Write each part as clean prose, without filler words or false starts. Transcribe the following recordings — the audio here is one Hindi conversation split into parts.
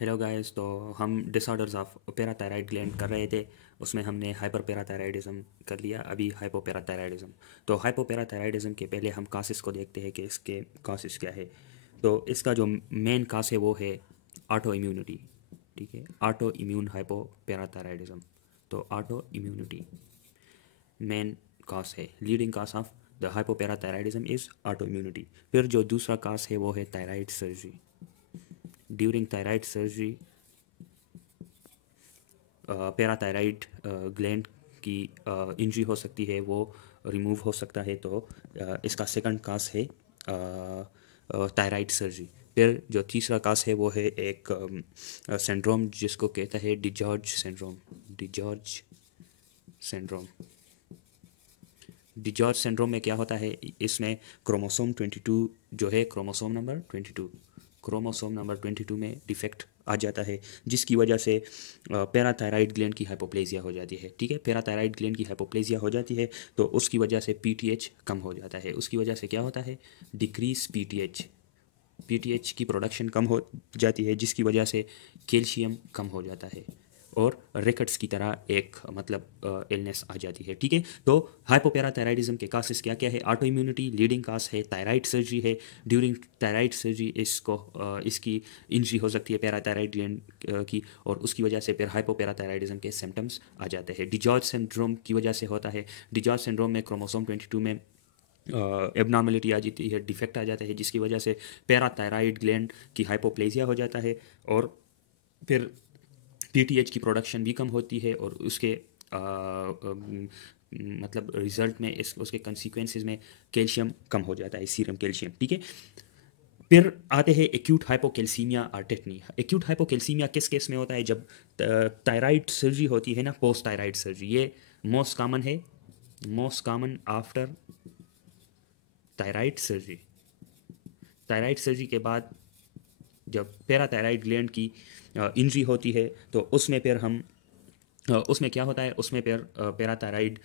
Hello guys. तो हम डिसऑर्डर्स ऑफ पैराथायराइड ग्लैंड कर रहे थे। उसमें हमने हाइपर पैराथायराइडिज्म कर लिया, अभी हाइपोपैराथायराइडिज्म। तो हाइपोपैराथायराइडिज्म के पहले हम कासेस को देखते हैं कि इसके कासेस क्या है। तो इसका जो मेन कास है वो है ऑटो इम्यूनिटी। ठीक है, ऑटो इम्यून हाइपोपैराथायराइडिज्म। तो ऑटो इम्यूनिटी मेन कास है, leading cause of the hypoparathyroidism is autoimmunity. फिर जो दूसरा कास है वो है thyroid surgery. During thyroid surgery parathyroid gland की इंजरी हो सकती है, वो रिमूव हो सकता है। तो इसका सेकंड कास है थायराइड सर्जरी। फिर जो तीसरा कास है वो है एक सिंड्रोम जिसको कहता है DiGeorge syndrome. DiGeorge syndrome. DiGeorge syndrome में क्या होता है, इसमें क्रोमोसोम 22 जो है, क्रोमोसोम नंबर 22 में डिफेक्ट आ जाता है, जिसकी वजह से पैराथायराइड ग्लैंड की हाइपोप्लेजिया हो जाती है। ठीक है, पैराथायराइड ग्लैंड की हाइपोप्लेजिया हो जाती है तो उसकी वजह से पीटीएच कम हो जाता है। उसकी वजह से क्या होता है, डिक्रीज पीटीएच। पीटीएच की प्रोडक्शन कम हो जाती है, जिसकी वजह से कैल्शियम कम हो जाता है और रिकेट्स की तरह एक मतलब इलनेस आ जाती है। ठीक है, तो हाइपोपैराथायराइडिज्म के कासेस क्या क्या है। ऑटो इम्यूनिटी लीडिंग कास है, थायराइड सर्जरी है। ड्यूरिंग थायराइड सर्जरी इसकी इंजरी हो सकती है पैराथायराइड ग्लैंड की, और उसकी वजह से फिर हाइपोपैराथायराइडिज्म के सिम्टम्स आ जाते हैं। डिजॉर्ज सिंड्रोम की वजह से होता है। डिजॉर्ज सिंड्रोम में क्रोमोसोम 22 में एबनॉर्मलिटी आ जाती है, डिफेक्ट आ जाता है, जिसकी वजह से पैराथायराइड ग्लैंड की हाइपोप्लेजिया हो जाता है और फिर पीटीएच की प्रोडक्शन भी कम होती है और उसके मतलब रिजल्ट में इस उसके कंसिक्वेंसेस में कैल्शियम कम हो जाता है, सीरम कैल्शियम। ठीक है, फिर आते हैं एक्यूट हाइपोकैल्सीमिया और टेटनी। एक्यूट हाइपोकैल्सीमिया किस केस में होता है, जब थायराइड सर्जरी होती है ना, पोस्ट थायराइड सर्जरी। ये मोस्ट कॉमन है, most common after thyroid surgery. Thyroid surgery के बाद जब पैराथायराइड ग्लैंड की इंजरी होती है तो उसमें फिर हम उसमें क्या होता है, उसमें फिर पैराथायराइड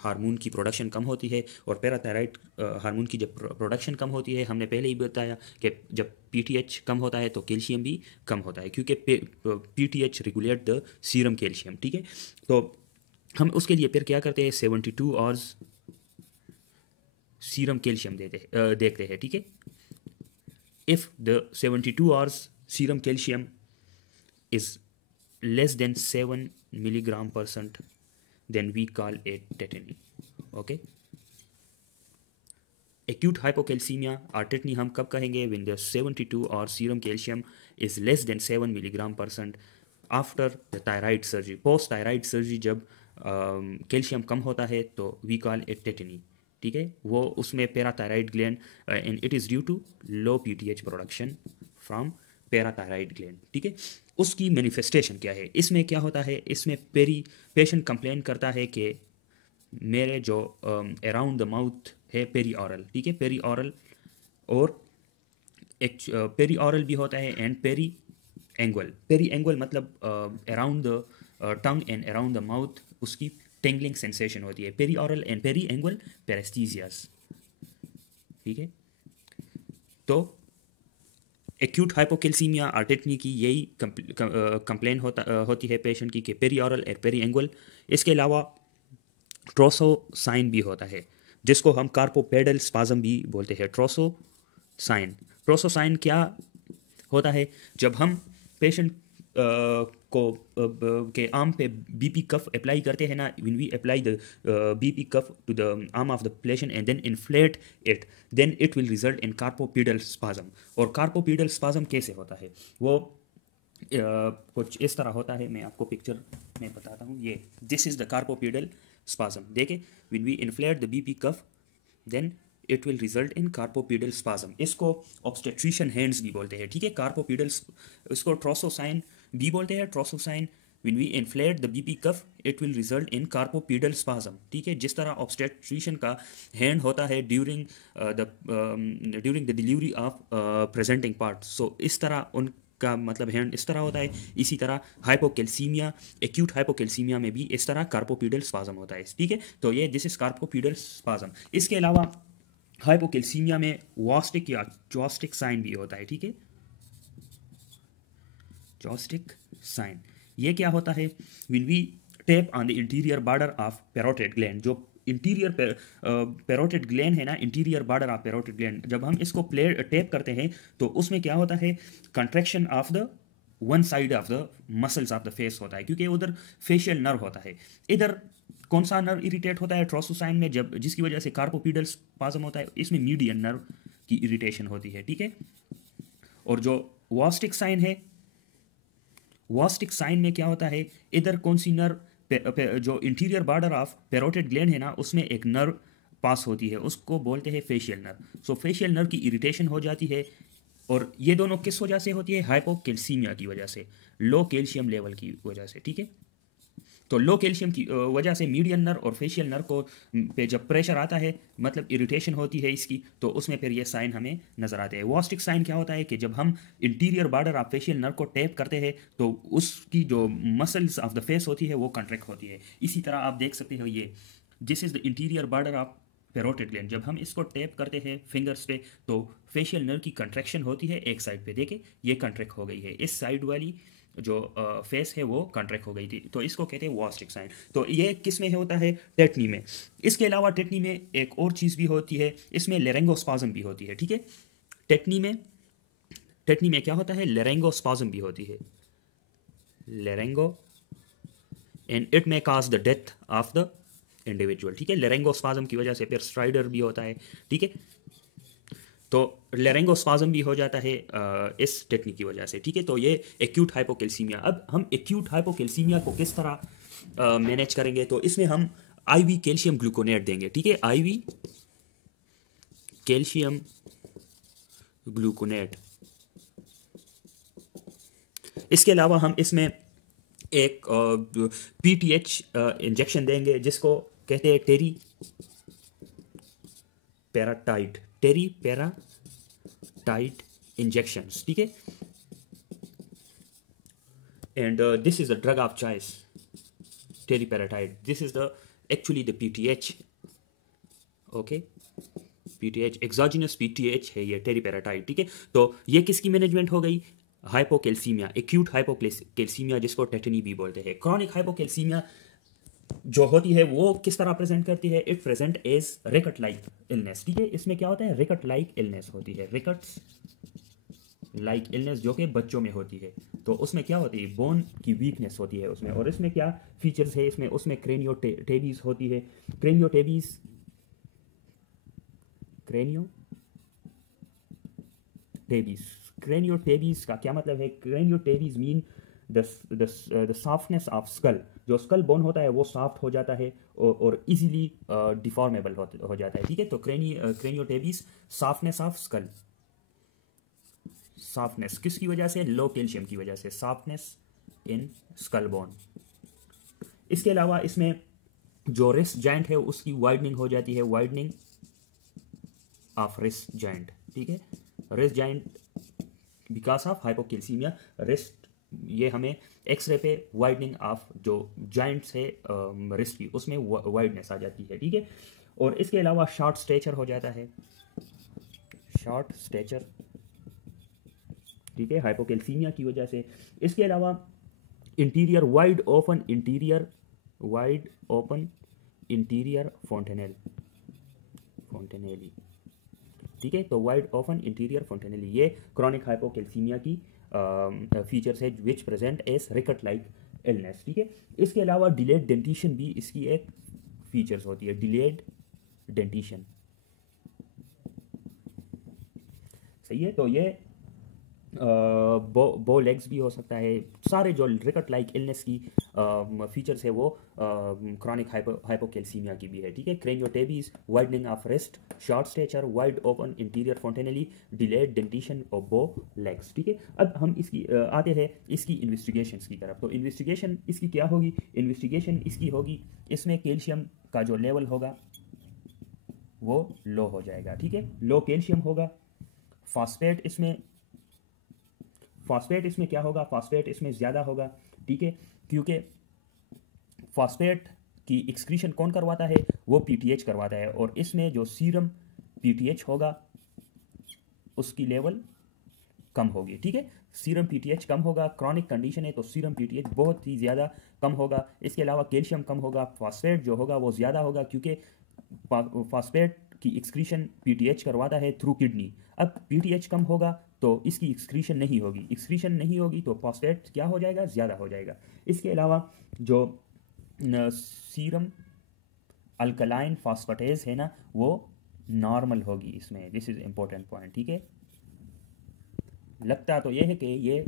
हार्मोन की प्रोडक्शन कम होती है। और पैराथायराइड हार्मोन की जब प्रोडक्शन कम होती है, हमने पहले ही बताया कि जब पीटीएच कम होता है तो कैल्शियम भी कम होता है, क्योंकि PTH regulate the serum calcium. ठीक है, तो हम उसके लिए फिर क्या करते हैं, 72 आवर्स सीरम कैल्शियम देखते हैं। ठीक है, if the 72 hours serum calcium is less than 7 milligram percent, then we call it tetany. Okay, acute hypocalcemia or tetany हम कब कहेंगे, when the 72 or serum calcium is less than 7 milligram percent after the thyroid surgery, post thyroid surgery जब कैल्शियम कम होता है तो we call it tetany। ठीक है, वो उसमें parathyroid gland and it is due to low PTH production from parathyroid gland. ठीक है, उसकी मैनिफेस्टेशन क्या है, इसमें क्या होता है, इसमें पेशेंट कंप्लेन करता है कि मेरे जो अराउंड द माउथ है पेरी ऑरल। ठीक है, पेरी ऑरल और एक पेरी ऑरल भी होता है and perilingual. Perilingual मतलब around the tongue and around the mouth उसकी टेंगलिंग सेंसेशन होती है। Perioral and perilingual paraesthesias. ठीक है, तो एक्यूट हाइपोकैल्सीमिया और टेटनी की यही कंप्लेन होती है पेशेंट की कि पेरी ऑरल और पेरी एंगुअल। इसके अलावा ट्रोसोसाइन भी होता है, जिसको हम कार्पोपेडल स्पाज्म भी बोलते हैं। ट्रोसोसाइन, ट्रोसोसाइन क्या होता है, जब हम पेशेंट को के आर्म पे बीपी कफ अप्लाई करते हैं ना, when we apply the BP cuff to the arm of the patient and then inflate it, then it will result in carpopedal spasm. और कार्पोपीडल स्पाज्म कैसे होता है, वो कुछ इस तरह होता है। मैं आपको पिक्चर में बताता हूँ। ये this is the carpopedal spasm. देखे, when we inflate the BP cuff then it will result in carpopedal spasm. इसको ऑब्स्टेट्रिशियन हैंड्स भी बोलते हैं। ठीक है, कार्पोपीडल, इसको ट्रोसोसाइन भी बोलते हैं। Trousseau sign, when we inflate the BP cuff it will result in carpopedal spasm. ठीक है, जिस तरह ऑब्स्टेट्रिशियन का हैंड होता है during the delivery of presenting part, so इस तरह उनका मतलब हैंड इस तरह होता है। इसी तरह हाइपोकैल्सीमिया, एक्यूट हाइपोकैल्सीमिया में भी इस तरह कार्पोपीडल स्पाज्म होता है। ठीक है, तो ये दिस इज कार्पोपीडल स्पाज्म। इसके अलावा हाइपोकैल्सीमिया में वास्टिक या जॉस्टिक साइन भी होता है। ठीक है, जॉस्टिक साइन, ये क्या होता है? When we tap on the interior border of parotid gland, जो इंटीरियर पैरोटिड ग्लैंड है ना, interior border of parotid gland, जब हम इसको टैप करते हैं तो उसमें क्या होता है? Contraction of the one side of the muscles of the face होता है, क्योंकि उधर फेशियल नर्व होता है। इधर कौन सा नर्व इरिटेट होता है ट्रोसोसाइन में, जब जिसकी वजह से कार्पोपीडल स्पाज्म होता है, इसमें मीडियन नर्व की इरिटेशन होती है, ठीक है। और जो वास्टिक साइन है, वास्टिक साइन में क्या होता है? इधर कौन सी नर्व, जो interior border of parotid gland है ना, उसमें एक नर्व पास होती है, उसको बोलते हैं फेशियल नर्व। सो फेशियल नर्व की इरिटेशन हो जाती है, और ये दोनों किस वजह से होती है? हाइपोकैल्सीमिया की वजह से, लो कैल्शियम लेवल की वजह से, ठीक है। तो लो कैल्शियम की वजह से मीडियन नर्व और फेशियल नर्व को पे जब प्रेशर आता है, मतलब इरिटेशन होती है इसकी, तो उसमें फिर ये साइन हमें नजर आते हैं। वास्टिक साइन क्या होता है कि जब हम interior border of facial nerve को टैप करते हैं तो उसकी जो मसल्स ऑफ द फेस होती है वो कॉन्ट्रैक्ट होती है। इसी तरह आप देख सकते हो, ये this is the interior border of parotid gland, जब हम इसको टैप करते हैं फिंगर्स पे तो फेशियल नर्व की कंट्रैक्शन होती है एक साइड पे, देखें ये कंट्रैक्ट हो गई है, इस साइड वाली जो फेस है वो कंट्रैक्ट हो गई थी, तो इसको कहते हैं वास्टिक साइन। तो ये किस में होता है? टेटनी में। इसके अलावा टेटनी में एक और चीज़ भी होती है, इसमें लेरेंगोस्पाज्म भी होती है, ठीक है। टेटनी में क्या होता है? लेरेंगोस्पाज्म भी होती है, laryngo, and it may cause the death of the individual, ठीक है। लेरेंगोस्पाज्म की वजह से फिर स्ट्राइडर भी होता है, ठीक है। तो लेरेंगोस्पाज्म भी हो जाता है इस टेक्निक की वजह से, ठीक है। तो ये एक्यूट हाइपोकैल्सीमिया। अब हम एक्यूट हाइपोकैल्सीमिया को किस तरह मैनेज करेंगे? तो इसमें हम आईवी कैल्शियम ग्लूकोनेट देंगे, ठीक है, आईवी कैल्शियम ग्लूकोनेट। इसके अलावा हम इसमें एक पीटीएच इंजेक्शन देंगे, जिसको कहते हैं टेरी पैराटाइड इंजेक्शंस, ठीक है। And this is the drug of choice, teriparatide, this is the actually the PTH, okay, PTH exogenous PTH है ये टेरीपैराटाइड, ठीक है। तो ये किसकी मैनेजमेंट हो गई? हाइपोकैल्सीमिया, एक्यूट हाइपोकैल्सीमिया, जिसको टेटनी भी बोलते हैं। क्रॉनिक हाइपोकैल्सीमिया जो होती है वो किस तरह प्रेजेंट करती है? It present as रिकट like illness, ठीक है। इसमें क्या होता है? रिकट लाइक इलनेस होती है, रिकट्स लाइक इलनेस, जो कि बच्चों में होती है। तो उसमें क्या होती है? बोन की वीकनेस होती है उसमें। और इसमें क्या फीचर्स है? इसमें उसमें क्रेनियोटेबीज होती है, क्रेनियोटेबीज का क्या मतलब है? Craniotabes mean the softness of skull, जो स्कल बोन होता है वो सॉफ्ट हो जाता है और इजीली डिफॉर्मेबल हो जाता है, ठीक है। तो क्रेनियोटेबीज, सॉफ्टनेस ऑफ स्कल, सॉफ्टनेस किसकी वजह से? लो कैल्शियम की वजह से, सॉफ्टनेस इन स्कल बोन। इसके अलावा इसमें जो रिस्ट जॉइंट है उसकी वाइडनिंग हो जाती है, वाइडनिंग ऑफ रिस्ट जॉइंट, ठीक है। Wrist joint because of hypocalcaemia, wrist, ये हमें एक्सरे पे वाइडनिंग ऑफ जो जॉइंट्स है रिस्ट की, उसमें वाइडनेस आ जाती है, ठीक है। और इसके अलावा शॉर्ट स्टेचर हो जाता है, शॉर्ट स्टेचर, ठीक है, हाइपोकैल्सीमिया की वजह से। इसके अलावा इंटीरियर वाइड ओपन इंटीरियर फोंटेनेली, ठीक है। तो वाइड ओपन इंटीरियर फोंटेनेली, ये क्रॉनिक हाइपोकैल्सीमिया की फीचर्स है which present as रिकट like illness, ठीक है। इसके अलावा डिलेड डेंटिशन भी इसकी एक फीचर्स होती है, डिलेड डेंटिशन, सही है। तो ये बो लेग्स भी हो सकता है। सारे जो रिकट लाइक इलनेस की फीचर्स है वो क्रॉनिक हाइपोकैल्सीमिया की भी है, ठीक है। Craniotabes, widening of wrist, short stature, wide open interior fontanelle, delayed dentition और बो लेग्स, ठीक है। अब हम इसकी आते हैं इसकी इन्वेस्टिगेशंस की तरफ। तो इन्वेस्टिगेशन इसकी क्या होगी? इन्वेस्टिगेशन इसकी होगी, इसमें कैल्शियम का जो लेवल होगा वो लो हो जाएगा, ठीक है, लो कैल्शियम होगा। फॉस्फेट इसमें क्या होगा? फॉस्फेट इसमें ज़्यादा होगा, ठीक है, क्योंकि फॉस्फेट की एक्सक्रीशन कौन करवाता है? वो पीटीएच करवाता है, और इसमें जो सीरम पीटीएच होगा उसकी लेवल कम होगी, ठीक है। सीरम पीटीएच कम होगा, क्रॉनिक कंडीशन है तो सीरम पीटीएच बहुत ही ज़्यादा कम होगा। इसके अलावा कैल्शियम कम होगा, फॉस्फेट जो होगा वो ज़्यादा होगा, क्योंकि फॉस्फेट की एक्सक्रीशन पीटीएच करवाता है थ्रू किडनी। अब पीटीएच कम होगा तो इसकी एक्सक्रीशन नहीं होगी, एक्सक्रीशन नहीं होगी तो फॉस्फेट क्या हो जाएगा, ज़्यादा हो जाएगा। इसके अलावा जो सीरम अल्कलाइन फॉस्फेटेज है ना वो नॉर्मल होगी इसमें। दिस इज़ इम्पोर्टेंट पॉइंट, ठीक है। लगता तो ये है कि ये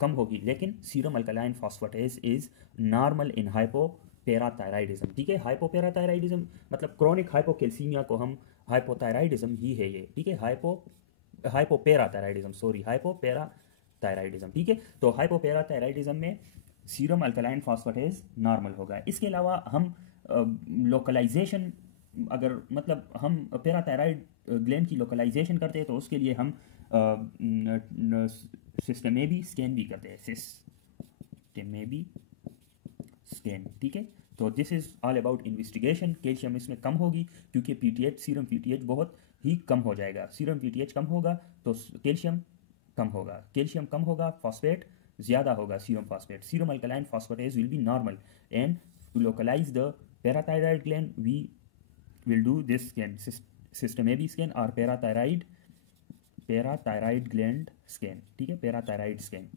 कम होगी, लेकिन serum alkaline phosphatase is normal in hypoparathyroidism, ठीक है। हाइपोपैराथायराइडिज्म मतलब क्रॉनिक हाइपोकैल्सीमिया को हम हाइपोथायराइडिज्म ही है ये, ठीक है। हाइपोपैराथायराइडिज्म, सॉरी, हाइपोपैराथायराइडिज्म, ठीक है। तो हाइपोपैराथायराइडिज्म में सीरम अल्कलाइन फॉस्फेटेज नॉर्मल होगा। इसके अलावा हम लोकलाइजेशन, अगर मतलब हम पैराथायराइड ग्लैंड की लोकलाइजेशन करते हैं तो उसके लिए हम सिस्टेमेबी स्कैन भी करते हैं, सिस्टेमेबी स्कैन, ठीक है। तो this is all about investigation. Calcium इसमें कम होगी क्योंकि पीटीएच, सीरम पीटीएच बहुत ही कम हो जाएगा। सीरम पीटीएच कम होगा तो कैल्शियम कम होगा, कैल्शियम कम होगा, फॉस्फेट ज़्यादा होगा, serum phosphate. Serum alkaline phosphatase will be normal and to localize the parathyroid gland we will do this scan, system-AB scan और पैराथायराइड ग्लैंड स्कैन, ठीक है, पैराथायराइड स्कैन।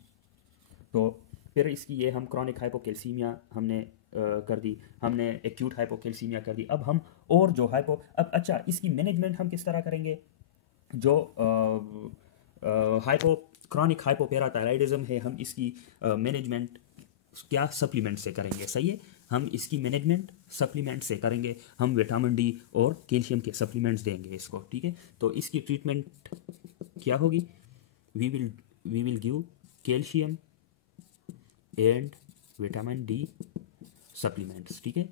तो फिर इसकी ये हम क्रॉनिक हाइपोकैल्सीमिया हमने कर दी, हमने एक्यूट हाइपोकैल्सीमिया कर दी। अब हम और जो अब अच्छा, इसकी मैनेजमेंट हम किस तरह करेंगे? जो क्रॉनिक हाइपोपैराथायराइडिज्म है, हम इसकी मैनेजमेंट क्या सप्लीमेंट से करेंगे, सही है। हम इसकी मैनेजमेंट सप्लीमेंट से करेंगे, हम विटामिन डी और कैल्शियम के सप्लीमेंट्स देंगे इसको, ठीक है। तो इसकी ट्रीटमेंट क्या होगी? We will give calcium and vitamin D supplements, ठीक है,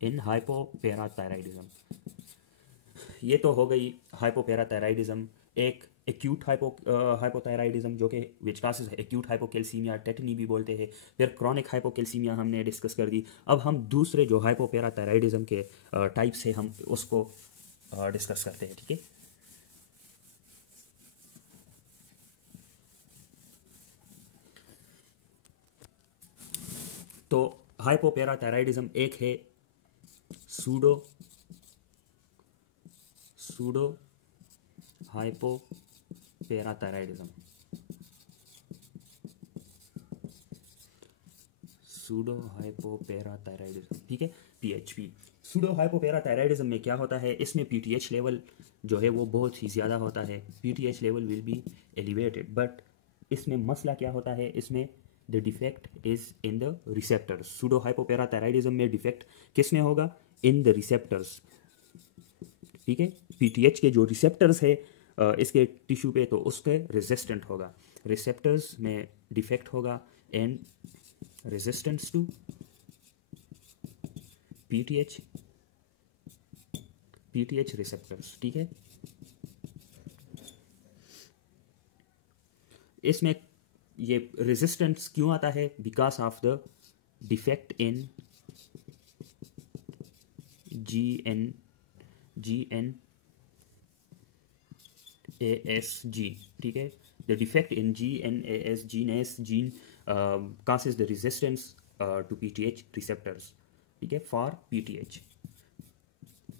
इन हाइपोपैराथायराइडिज्म। ये तो हो गई हाइपोपैराथायराइडिज्म। एक एक्यूट हाइपोथायराइडिज्म जो कि विच कासेस एक्यूट हाइपोकैल्सीमिया, टेटनी भी बोलते हैं। फिर क्रॉनिक हाइपोकैल्सीमिया हमने डिस्कस कर दी। अब हम दूसरे जो हाइपोपैराथायराइडिज्म के टाइप्स है हम उसको डिस्कस करते हैं, ठीक है। तो हाइपोपैराथायराइडिज्म एक है सूडो हाइपोपैराथायराइडिज्म, सूडो हाइपोपैराथायराइडिज्म, ठीक है, पीएचपी। सूडो हाइपोपैराथायराइडिज्म में क्या होता है? इसमें पीटीएच लेवल जो है वो बहुत ही ज़्यादा होता है, PTH level will be elevated. But इसमें मसला क्या होता है? इसमें the defect is in the receptors. Pseudo hypoparathyroidism में डिफेक्ट किस में होगा? इन द रिसेप्टर्स, ठीक है। पीटीएच के जो रिसेप्टर्स है इसके टिश्यू पे, तो उसके रेजिस्टेंट होगा, रिसेप्टर्स में डिफेक्ट होगा and resistance to PTH receptors, ठीक है। इसमें ये रेजिस्टेंस क्यों आता है? Because of the defect in GNAS, ठीक है। The defect in GNAS gene causes the resistance to PTH receptors, ठीक है, फॉर PTH।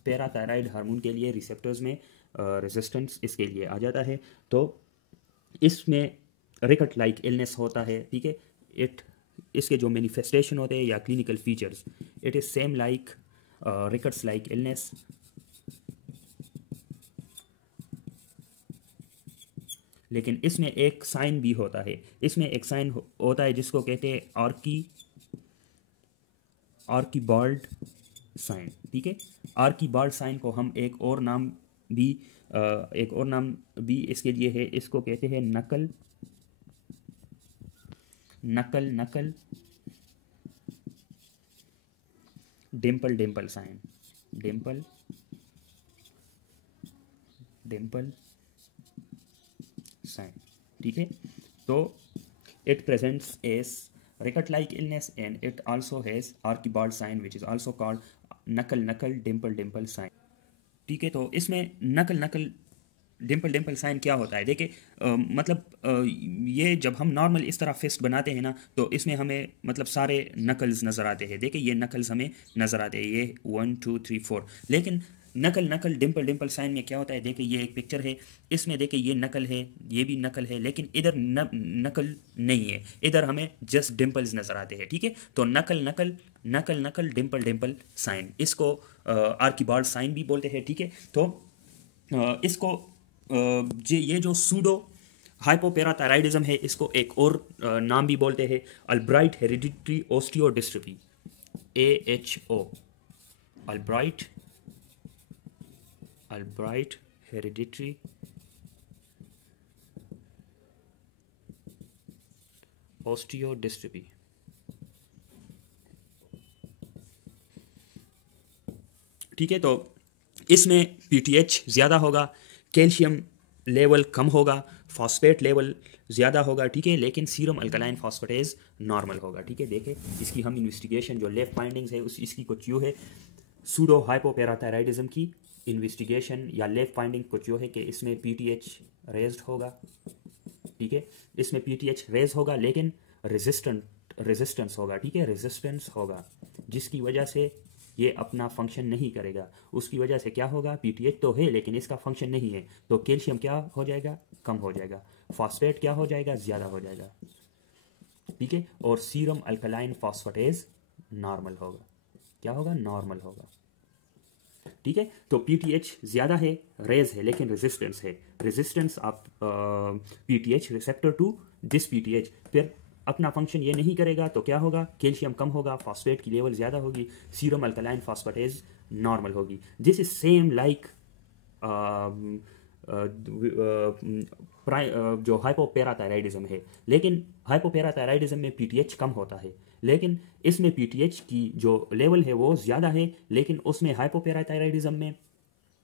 पैराथायराइड हार्मोन के लिए रिसेप्टर्स में रेजिस्टेंस इसके लिए आ जाता है। तो इसमें रिकट लाइक इलनेस होता है, ठीक है। इसके जो मैनिफेस्टेशन होते हैं या clinical features, it is same like rickets like illness, लेकिन इसमें एक साइन भी होता है। इसमें एक साइन होता है जिसको कहते हैं आर्कीबाल्ड साइन, ठीक है। आर्कीबाल्ड साइन को हम एक और नाम भी इसके लिए है, इसको कहते हैं नकल डिम्पल साइन, डिम्पल साइन, ठीक है। तो it presents as ricket like illness and it also has Archibald sign which is also called नकल dimple sign, ठीक है। तो इसमें नकल डिम्पल डिम्पल साइन क्या होता है? देखिए मतलब ये जब हम नॉर्मल इस तरह फिस्ट बनाते हैं ना, तो इसमें हमें मतलब सारे नकल्स नज़र आते हैं। देखिए ये नकल्स हमें नज़र आते हैं, ये 1 2 3 4। लेकिन नकल नकल डिम्पल डिम्पल साइन में क्या होता है? देखिए ये एक पिक्चर है, इसमें देखिए ये नकल है, ये भी नकल है, लेकिन इधर नकल नहीं है, इधर हमें जस्ट डिम्पल्स नज़र आते हैं। ठीक है, तो नकल नकल नकल नकल डिम्पल डिम्पल साइन, इसको आर्किबाल्ड साइन भी बोलते हैं। ठीक है, तो इसको ये जो सूडो हाइपोपेराथायराइडिज्म है, इसको एक और नाम भी बोलते हैं, Albright hereditary osteodystrophy, AHO, Albright Albright hereditary osteodystrophy. ठीक है, तो इसमें पीटीएच ज़्यादा होगा, कैल्शियम लेवल कम होगा, फॉस्फेट लेवल ज़्यादा होगा। ठीक है, लेकिन सीरम अल्कलाइन फॉस्फेटेज नॉर्मल होगा। ठीक है, देखें इसकी हम इन्वेस्टिगेशन जो लेफ्ट फाइंडिंग्स है इसकी कुछ यूँ है, सूडो हाइपोपेराथायराइडिज्म की इन्वेस्टिगेशन या लेफ्ट फाइंडिंग कुछ यूँ है कि इसमें पीटीएच रेज्ड होगा। ठीक है, इसमें पीटीएच रेज होगा लेकिन रेजिस्टेंस होगा। ठीक है, रेजिस्टेंस होगा, जिसकी वजह से ये अपना फंक्शन नहीं करेगा। उसकी वजह से क्या होगा? पीटीएच तो है लेकिन इसका फंक्शन नहीं है, तो कैल्शियम क्या हो जाएगा? कम हो जाएगा। फॉस्फेट क्या हो जाएगा? ज़्यादा हो जाएगा। ठीक है, और सीरम अल्कलाइन फॉस्फेटेज नॉर्मल होगा। क्या होगा? नॉर्मल होगा। ठीक है, तो पीटीएच ज़्यादा है, रेज है, लेकिन रेजिस्टेंस है, resistance of PTH receptor to this PTH, फिर अपना फंक्शन ये नहीं करेगा, तो क्या होगा? कैल्शियम कम होगा, फॉस्फेट की लेवल ज़्यादा होगी, सीरम अल्कलाइन फॉस्फेटेज नॉर्मल होगी। दिस इज सेम लाइक जो हाइपोपेराथायराइडिज्म है, लेकिन हाइपोपेराथायराइडिज्म में पीटीएच कम होता है, लेकिन इसमें पीटीएच की जो लेवल है वो ज़्यादा है, लेकिन उसमें हाइपोपेराथायराइडिज्म में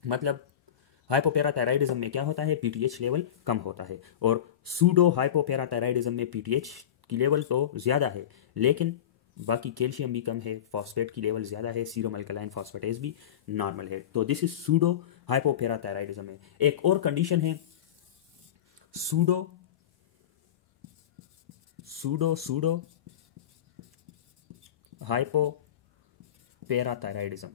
मतलब हाइपोपेराथायराइडिज्म में क्या होता है? पीटीएच लेवल कम होता है। और सूडो हाइपोपेराथायराइडिज्म में पीटीएच की लेवल तो ज़्यादा है, लेकिन बाकी कैल्शियम भी कम है, फॉस्फेट की लेवल ज़्यादा है, सीरम अल्कलाइन फॉस्फेटेज भी नॉर्मल है। तो दिस इज सूडो हाइपोपेराथायराइडिज्म में। एक और कंडीशन है pseudo pseudo pseudo hypoparathyroidism.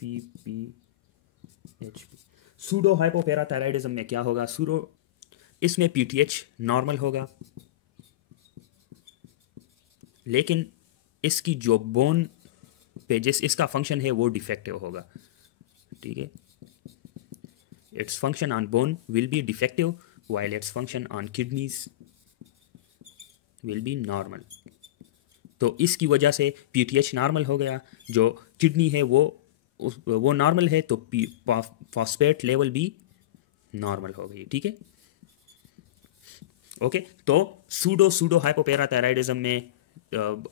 PPHP। Pseudo hypoparathyroidism में क्या होगा? सूडो इसमें पीटीएच नॉर्मल होगा, लेकिन इसकी जो बोन पे जिस इसका फंक्शन है वो डिफेक्टिव होगा। ठीक है, its function on bone will be defective while its function on kidneys will be normal. तो इसकी वजह से पीटीएच नॉर्मल हो गया, जो किडनी है वो नॉर्मल है, तो फॉस्फेट लेवल भी नॉर्मल हो गई। ठीक है, ओके। तो सूडो सूडो हाइपोपेराथायराइडिज्म में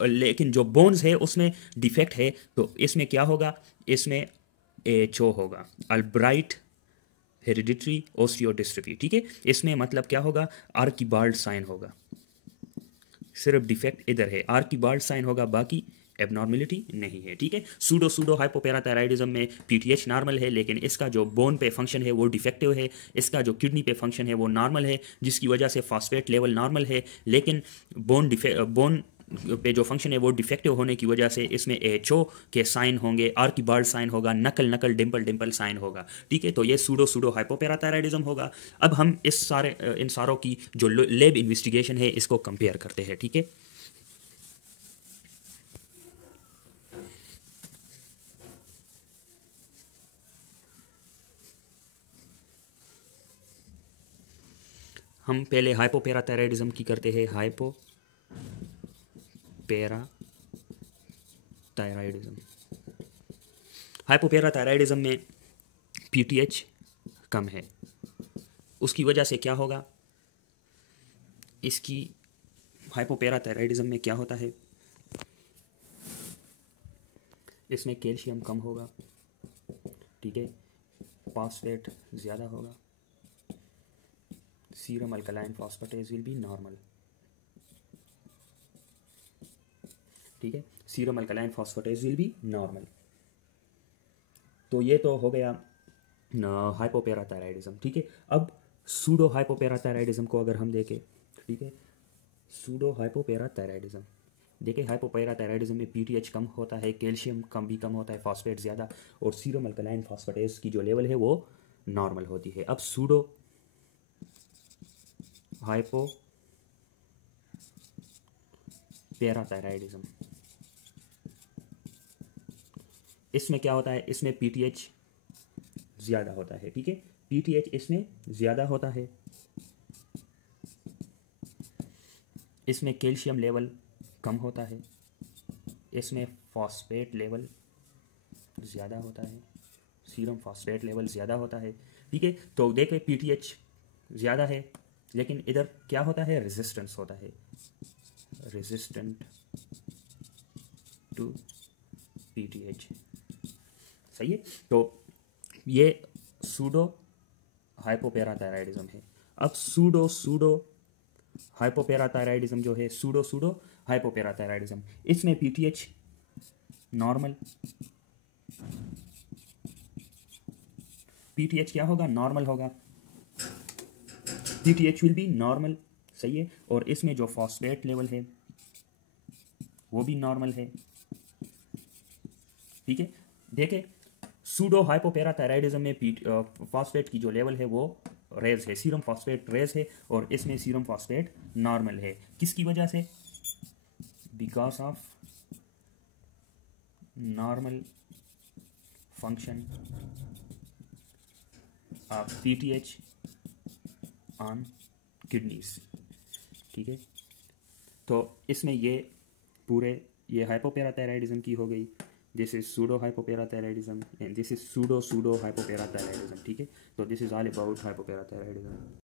लेकिन जो बोन्स है उसमें डिफेक्ट है, तो इसमें क्या होगा? इसमें एचओ होगा, अल्ब्राइट हेरिडिटरी ऑस्टियोडिस्ट्रोफी। ठीक है, इसमें मतलब क्या होगा? आर्किबाल्ड साइन होगा, सिर्फ डिफेक्ट इधर है, आर्किबाल्ड साइन होगा, बाकी एबनॉर्मेलिटी नहीं है। ठीक है, सूडो सूडो हाइपोपेराथायराइडिज्म में पीटीएच नॉर्मल है, लेकिन इसका जो बोन पे फंक्शन है वो डिफेक्टिव है, इसका जो किडनी पे फंक्शन है वो नॉर्मल है, जिसकी वजह से फॉस्फेट लेवल नॉर्मल है, लेकिन बोन पे जो फंक्शन है वो डिफेक्टिव होने की वजह से इसमें एचओ के साइन होंगे, आर्किबाल्ड साइन होगा, नकल नकल डिम्पल डिम्पल साइन होगा। ठीक है, तो ये सूडो सूडो हाइपोपेराथायराइडिज्म होगा। अब हम इन सारों की जो लैब इन्वेस्टिगेशन है इसको कंपेयर करते हैं। ठीक है, हम पहले हाइपोपेराथायराइडिज्म की करते हैं, हाइपोपेराथायराइडिज्म में पीटीएच कम है, उसकी वजह से क्या होगा? इसकी हाइपोपेराथायराइडिज्म में क्या होता है? इसमें कैल्शियम कम होगा। ठीक है, फॉस्फेट ज़्यादा होगा, serum alkaline phosphatase will be normal. ठीक है, serum alkaline phosphatase will be normal. तो ये तो हो गया हाइपोपैराथायराइडिज्म, ठीक है। अब सूडो हाइपोपैराथायराइडिज्म को अगर हम देखें, ठीक है, सूडो हाइपोपैराथायराइडिज्म, देखिए हाइपोपैराथायराइडिज्म में पीटीएच कम होता है, कैल्शियम कम होता है, फॉस्फेट ज़्यादा, और सीरम अल्कलाइन फॉस्फेटेस की जो लेवल है वो नॉर्मल होती है। अब सूडो हाइपोपैराथायराइडिज्म, इसमें क्या होता है, इसमें पीटीएच ज़्यादा होता है, ठीक है, पीटीएच इसमें ज़्यादा होता है, इसमें कैल्शियम लेवल कम होता है, इसमें फॉस्फेट लेवल ज़्यादा होता है, सीरम फॉस्फेट लेवल ज़्यादा होता है, ठीक है। तो देखें पीटीएच ज़्यादा है, लेकिन इधर क्या होता है, रेजिस्टेंस होता है, रेजिस्टेंट टू पीटीएच, सही है। तो ये सूडो हाइपोपैराथायराइडिज्म है। अब सूडो हाइपोपैराथायराइडिज्म जो है, सूडो हाइपोपैराथायराइडिज्म, इसमें पीटीएच नॉर्मल, पीटीएच क्या होगा, नॉर्मल होगा, पीटीएच विल बी नॉर्मल, सही है। और इसमें जो फॉस्फेट लेवल है वो भी नॉर्मल है, ठीक है। देखें सूडो हाइपोपैराथायराइडिज्म में फॉस्फेट की जो लेवल है वो रेज है, सीरम फॉस्फेट रेज है, और इसमें सीरम फॉस्फेट नॉर्मल है, किसकी वजह से, because of normal function of PTH on kidneys, ठीक है। तो इसमें ये पूरे ये हाइपोपैराथायराइडिज्म की हो गई, this is pseudo hypoparathyroidism and this is pseudo hypoparathyroidism, ठीक है। तो दिस इज ऑल अबाउट हाइपोपैराथायराइडिज्म।